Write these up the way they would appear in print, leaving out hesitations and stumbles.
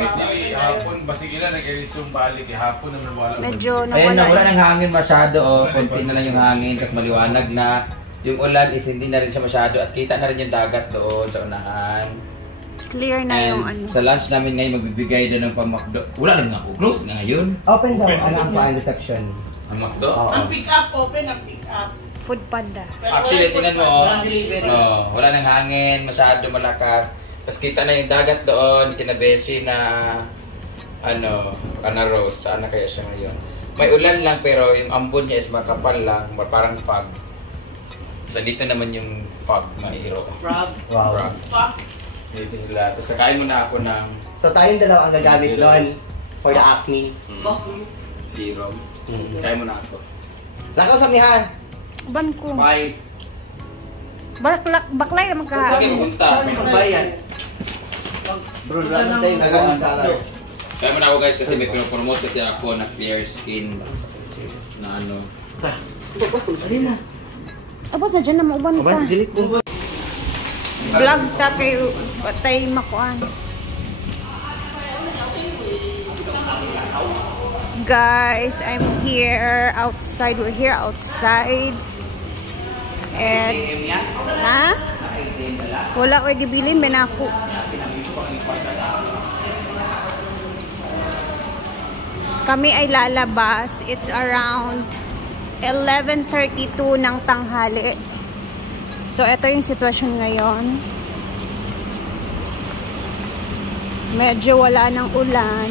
wait lang. Hapon, basig ilan nag-resume balik. Hapon naman wala. Medyo Ayun, nawala. wala ng hangin masyado. Konti na lang yung hangin, tapos maliwanag na. Yung ulan is hindi na rin siya masyado at kita na rin yung dagat doon sa unahan. Clear na yung ano. Sa lunch namin ngayon, magbibigay doon ng pang-McDo. Wala lang nga po, close nga yun. Open daw, ano ang paan reception? Ang McDo? Ang pick up, open ang pick up. Food Panda. Actually, tingnan mo, wala nang hangin, masyado malakas. Tapos kita na yung dagat doon, kinabesi na Rose. Saan na kaya siya ngayon? May ulan lang pero yung ambon niya is makapal lang, parang fog. So dito naman yung fog, mairo. Frog. Wow. Frog. Fox. Dito sila. Tapos kakain muna ako ng So tayong dalawa ang gagamit doon for the acne. serum. Kakain muna ako. Lakaw sa mihan. Ban ko. Bye. Baklay naman ka. Sige, pupunta. Saan ang bayan? Bro, lang tayo nagamit tayo. Kaya muna ako guys kasi may pinopromote kasi ako na clear skin na ano. Abos na dyan na mauban ka. Vlog ta kayo patay makuan. Guys, I'm here outside. We're here outside. And ha? Wala ko gibilin ben ako. Kami ay lalabas. It's around 11:32 ng tanghali. So, ito yung sitwasyon ngayon. Medyo wala ng ulan.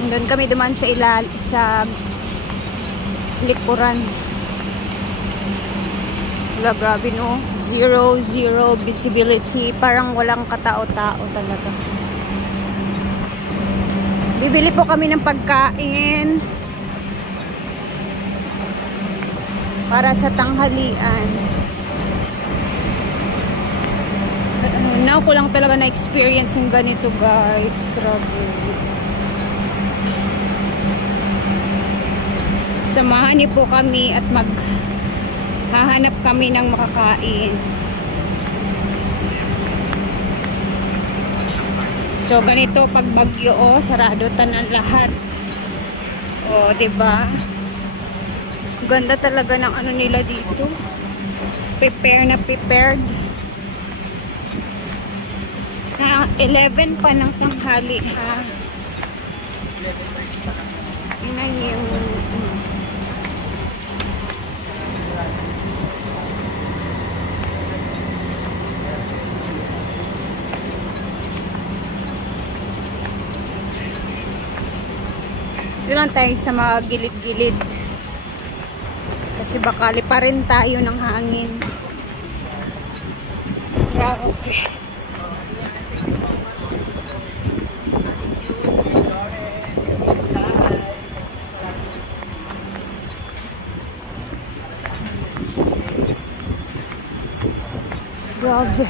Doon kami duman sa likuran. Wala, grabe no. Zero visibility. Parang walang katao-tao talaga. Bibili po kami ng pagkain para sa tanghalian. Now ko lang talaga na-experience yung ganito guys. Grabe. Samahan niyo po kami at maghahanap kami ng makakain. So ganito pag bagyo, sarado tanan lahat. O, diba? Ganda talaga ng ano nila dito. Prepared. Na 11 pa ng tanghali ha. Yun yung lang tayo sa mga gilid-gilid kasi baka lipa rin tayo ng hangin. Grabe. Grabe.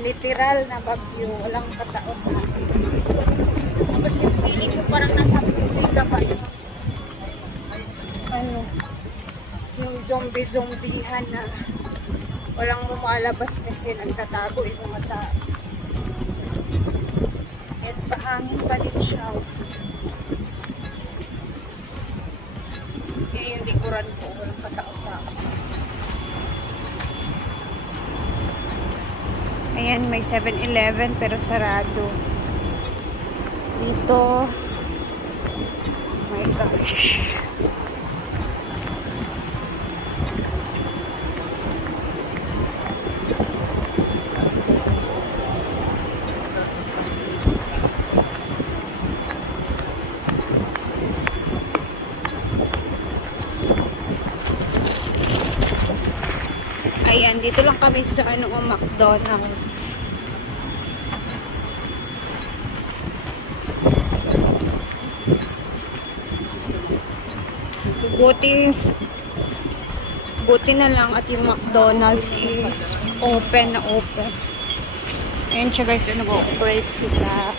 Literal na bagyo, walang kataon na. Tapos yung feeling mo parang nasa movie ka pa. Ano, yung zombie-zombihan na walang lumalabas kasi nagtatago yung mga tao. At pahangin pa din siya. Kaya yung likuran ko, walang katao-tao. Ayan, may 7-Eleven pero sarado. Dito. Oh my gosh. Ayan, dito lang kami sa McDonald's. Buti na lang at yung McDonald's is open na open. Ayan siya guys, nag-operate sila.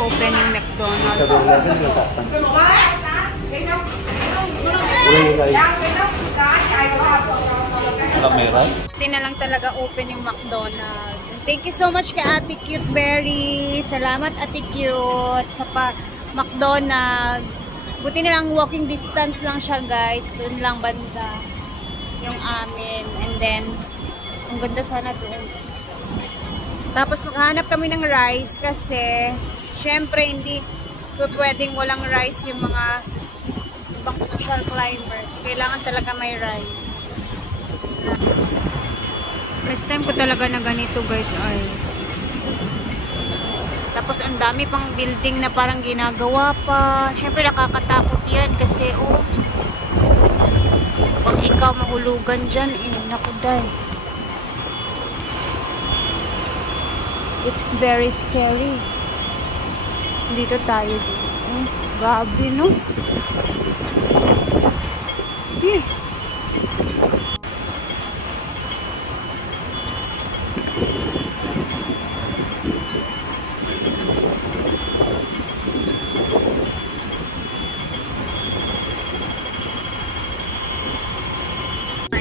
open yung McDonald's. 7-Eleven lang takpan. Wala yung guys. Kamera? Hindi na lang talaga open yung McDonald's. Thank you so much kay Ate Cute Berry. Salamat Ate Cute sa McDonald's. Buti na lang walking distance lang siya guys. Doon lang banda yung amin. And then, ang ganda sana doon. Tapos maghanap kami ng rice kasi syempre hindi pwedeng walang rice yung mga ibang social climbers. Kailangan talaga may rice. First time ko talaga na ganito guys ay. Tapos ang dami pang building na parang ginagawa pa. Syempre nakakatakot yan kasi pag ikaw mahulugan dyan naku day. It's very scary. Dito tayo dito. Grabe no? Yeah.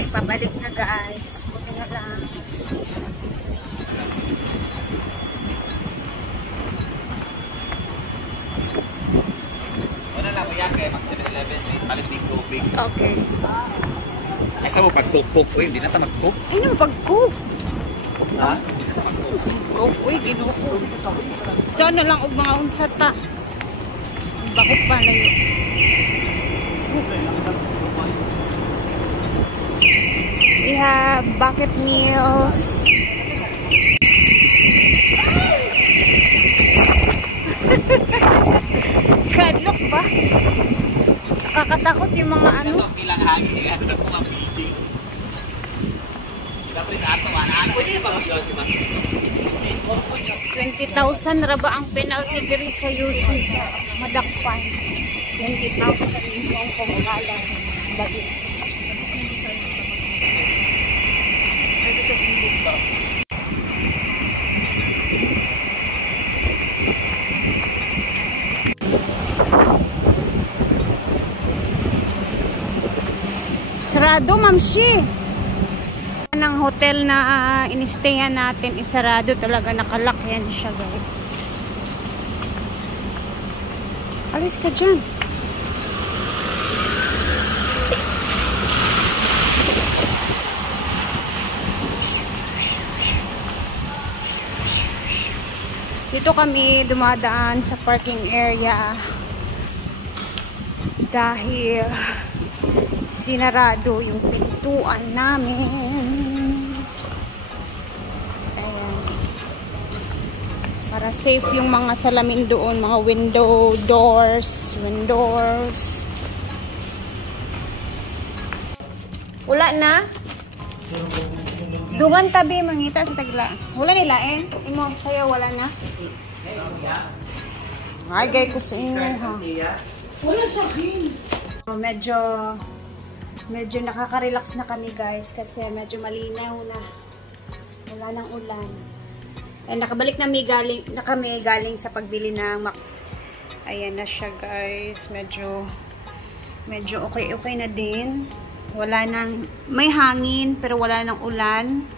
Pabalik na guys. Buti na lang. Wala na ko yan kaya mag 7-Eleven. Palit ng tubig. Okay. Ay sa mo pag-cook. Uy, hindi na ta mag-cook. Ay nang pag-cook. Ha? Si cook. Uy, ginuko. Diyan na lang og mga unsa ta. Bakit pa na yun? We have bucket meals. Kadlok ba? Nakakatakot yung mga ano. Bilang hangin nga na kung mabili. Dapat sa ato ana. Pwede ba mag-yosi man? 20,000 ra ba ang penalty diri sa UC sa Madakpan? 20,000 yung kumakalang bagay. Sarado, Ma'am Shi. Ang hotel na inistayan natin isarado talaga, nakalak yan siya guys. Alis ka dyan. Dito kami dumadaan sa parking area dahil sinarado yung pintuan namin. Ayan. Para safe yung mga salamin doon, mga windows. Wala na? Dugan tabi mangita sa tagla. Wala nila Imo sayo wala na. Ay gay ko sa inyo ha. Wala sa akin. Medyo nakaka-relax na kami guys kasi medyo malinaw na. Wala nang ulan. Nakabalik na kami galing sa pagbili ng Max. Ayan na siya guys. Medyo okay na din. Wala nang, may hangin pero wala nang ulan.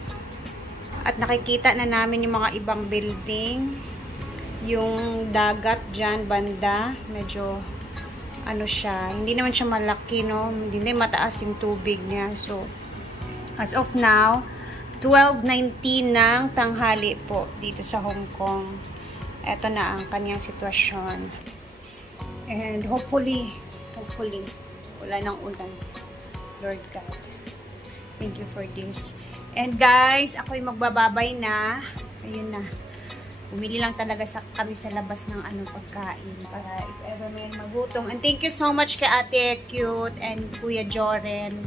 At nakikita na namin yung mga ibang building. Yung dagat dyan, banda. Medyo, ano siya, hindi naman siya malaki, no? Hindi na mataas yung tubig niya. So, as of now, 12:19 ng tanghali po dito sa Hong Kong. Ito na ang kanyang sitwasyon. And hopefully, wala nang ulan. Lord God, thank you for this. And guys, ako'y magbababay na. Ayun na. Bumili lang talaga kami sa labas ng pagkain para if ever may magutom. And thank you so much kay Ate Cute and Kuya Joren.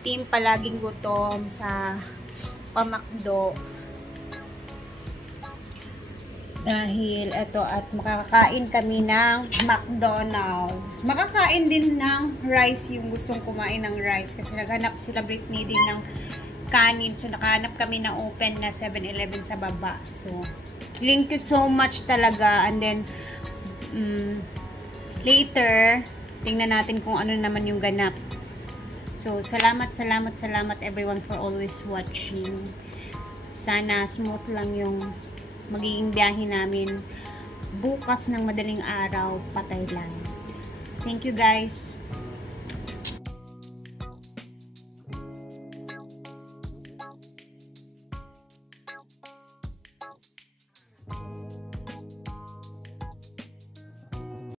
Team palaging gutom sa pamakdo. Dahil ito at makakain kami ng McDonald's. Makakain din ng rice yung gustong kumain ng rice. Kasi naghanap sila Britney din ng kanin. So nakahanap kami ng open na 7-Eleven sa baba. So thank you so much talaga. And then later, tingnan natin kung ano naman yung ganap. So, salamat everyone for always watching. Sana smooth lang yung magiging biyahe namin bukas ng madaling araw, patay lang. Thank you guys.